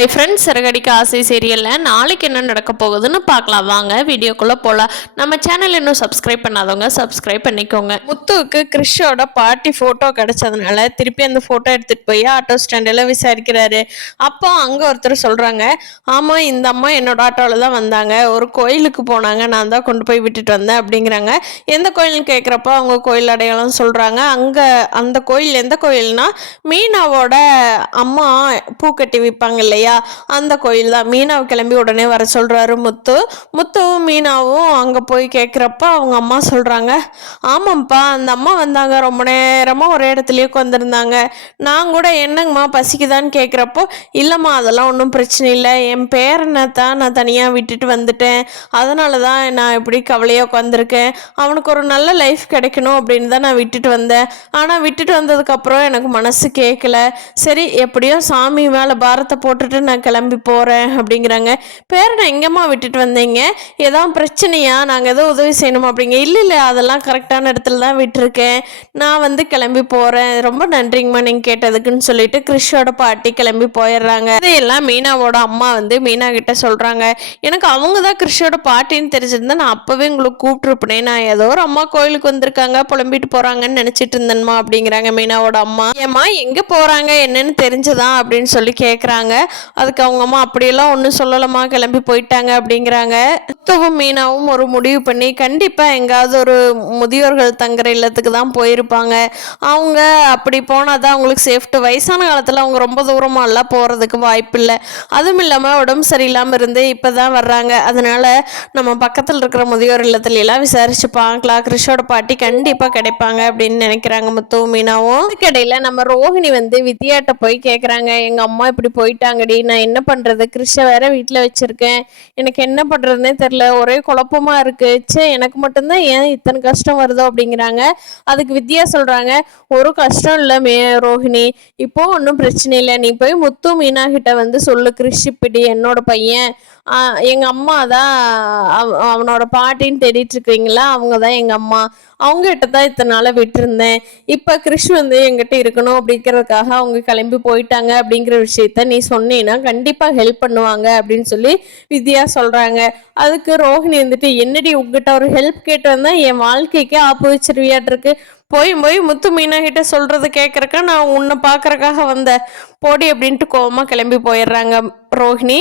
Hi friends, Siragadikka ஆசை சீரியலில் நாளைக்கு என்ன நடக்க போகுதுன்னு பார்க்கலாம். வாங்க வீடியோக்குள்ளே போகலாம். நம்ம சேனல் இன்னும் சப்ஸ்கிரைப் பண்ணாதவங்க சப்ஸ்கிரைப் பண்ணிக்கோங்க. முத்துவுக்கு கிறிஷோட பாட்டி ஃபோட்டோ கிடச்சதுனால திருப்பி அந்த ஃபோட்டோ எடுத்துகிட்டு போய் ஆட்டோ ஸ்டாண்டில் விசாரிக்கிறாரு. அப்போ அங்கே ஒருத்தர் சொல்கிறாங்க, ஆமாம் இந்த அம்மா என்னோட ஆட்டோவில் தான் வந்தாங்க, ஒரு கோயிலுக்கு போனாங்க, நான் தான் கொண்டு போய் விட்டுட்டு வந்தேன் அப்படிங்கிறாங்க. எந்த கோயில்னு கேட்குறப்போ அவங்க கோயில் அடையாளம் சொல்கிறாங்க. அங்கே அந்த கோயில் எந்த கோயில்னா மீனாவோட அம்மா பூக்கட்டி விற்பாங்க இல்லையா, அந்த கோயில் தான். மீனாவை கிளம்பி உடனே வர சொல்கிறாரு முத்துவும் மீனாவும் அங்கே போய் கேட்குறப்ப அவங்க அம்மா சொல்கிறாங்க, ஆமாம்ப்பா அந்த அம்மா வந்தாங்க, ரொம்ப நேரமாக ஒரே இடத்துலையே உட்காந்துருந்தாங்க. நான் கூட என்னங்கம்மா பசிக்குதான்னு கேட்குறப்போ, இல்லைம்மா அதெல்லாம் ஒன்றும் பிரச்சனை இல்லை, என் பேரனை தான் நான் தனியாக விட்டுட்டு வந்துட்டேன், அதனால தான் நான் இப்படி கவலையாக உட்காந்துருக்கேன், அவனுக்கு ஒரு நல்ல லைஃப் கிடைக்கணும் அப்படின்னு தான் நான் விட்டுட்டு வந்தேன். ஆனால் விட்டுட்டு வந்ததுக்கப்புறம் எனக்கு மனசு கேட்கல, சரி எப்படியோ சாமி மேலே பாரத்தை போட்டுட்டு நான் கிளம்பி போகிறேன் அப்படிங்கிறாங்க. பேரனை எங்கேம்மா விட்டுட்டு வந்தீங்க, ஏதாவது பிரச்சனையா, நாங்கள் ஏதோ உதவி செய்யணுமா அப்படிங்க. இல்லை அதெல்லாம் கரெக்டான இடத்துல தான் விட்டுருக்கேன், நான் வந்து கிளம்பி போகிறேன், ரொம்ப நன்றிங்கம்மா நீங்கள் கேட்டதுக்குன்னு சொல்லிட்டு கிறிஷோட பாட்டி கிளம்பி போயிடுறாங்க. இதையெல்லாம் மீனாவோட அம்மா வந்து மீனா கிட்ட சொல்கிறாங்க, எனக்கு அவங்க தான் கிறிஷோட பாட்டின்னு தெரிஞ்சிருந்தா நான் அப்போவே உங்களுக்கு கூப்பிட்டுருப்பேன், நான் ஏதோ ஒரு அம்மா கோயிலுக்கு வந்திருக்காங்க புலம்பிட்டு போகிறாங்கன்னு நினச்சிட்டு இருந்தேன்மா அப்படிங்கிறாங்க மீனாவோட அம்மா. ஏம்மா எங்கே போகிறாங்க என்னன்னு தெரிஞ்சுதான் அப்படின்னு சொல்லி கேட்குறாங்க. அதுக்கு அவங்க அம்மா அப்படியெல்லாம் ஒன்றும் சொல்லலாமா, கிளம்பி போயிட்டாங்க அப்படிங்கிறாங்க. முத்துவும் மீனாவும் ஒரு முடிவு பண்ணி கண்டிப்பாக எங்காவது ஒரு முதியோர்கள் தங்குற இல்லத்துக்கு தான் போயிருப்பாங்க. அவங்க அப்படி போனால் தான் அவங்களுக்கு சேஃப்டி. வயசான காலத்தில் அவங்க ரொம்ப தூரமாகலாம் போகிறதுக்கு வாய்ப்பு இல்லை. அதுவும் இல்லாமல் உடம்பு சரியில்லாமல் இருந்து இப்போ தான் வர்றாங்க. அதனால நம்ம பக்கத்தில் இருக்கிற முதியோர் இல்லத்துலாம் விசாரிச்சு பார்க்கலாம், கிறிஷோட பாட்டி கண்டிப்பாக கிடைப்பாங்க அப்படின்னு நினைக்கிறாங்க முத்துவும் மீனாவும். அதுக்கடையில் நம்ம ரோஹிணி வந்து வித்யாட்ட போய் கேட்குறாங்க, எங்கள் அம்மா இப்படி போயிட்டாங்கடி, நான் என்ன பண்ணுறது, கிறிஷை வேற வீட்டில் வச்சுருக்கேன், எனக்கு என்ன பண்ணுறதுனே தெரில, ஒரே குழப்பமாக இருக்குது, சே எனக்கு மட்டும்தான் ஏன் இத்தனை கஷ்டம் வருதோ அப்படிங்கிறாங்க. அதுக்கு வித்யா சொல்கிறாங்க, ஒரு கஷ்டம் இல்லை ரோஹிணி, இப்போ ஒன்றும் பிரச்சனை இல்லை, நீ போய் முத்து மீனா கிட்ட வந்து சொல்லு, கிறிஷ் இப்படி என்னோட பையன், எங்கள் அம்மா தான் அவனோட பாட்டின்னு தேடிட்டு இருக்கிறீங்களா, அவங்க தான் எங்கள் அம்மா, அவங்ககிட்ட தான் இத்தனை நாளை விட்டுருந்தேன், இப்போ கிறிஷ் வந்து எங்கிட்ட இருக்கணும் அப்படிங்கிறதுக்காக அவங்க கிளம்பி போயிட்டாங்க அப்படிங்கிற விஷயத்த நீ சொன்னீன்னா கண்டிப்பாக ஹெல்ப் பண்ணுவாங்க அப்படின்னு சொல்லி வித்யா சொல்கிறாங்க. அதுக்கு ரோஹிணி வந்துட்டு, என்னடி உங்ககிட்ட ஒரு ஹெல்ப் கேட்டு வந்தால் என் வாழ்க்கைக்கே ஆப்பு வச்சிருவியாட்டிருக்கு, போய் முத்து மீனா கிட்ட சொல்றது கேட்கறக்க நான் உன்னை பார்க்கறக்காக வந்தேன், போடி அப்படின்ட்டு கோவமா கிளம்பி போயிடுறாங்க ரோஹிணி.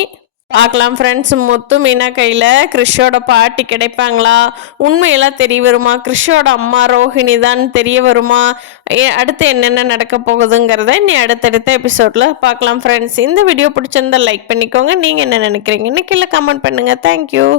பார்க்கலாம் ஃப்ரெண்ட்ஸ், முத்து மீனா கையில் கிறிஷோட பாட்டி கிடைப்பாங்களா, உண்மையெல்லாம் தெரிய வருமா, கிறிஷோட அம்மா ரோஹிணி தான் தெரிய வருமா, அடுத்து என்னென்ன நடக்க போகுதுங்கிறத நீ அடுத்தடுத்த எபிசோடில் பார்க்கலாம் ஃப்ரெண்ட்ஸ். இந்த வீடியோ பிடிச்சிருந்தா லைக் பண்ணிக்கோங்க, நீங்கள் என்ன நினைக்கிறீங்கன்னு கீழே கமெண்ட் பண்ணுங்கள். தேங்க்யூ.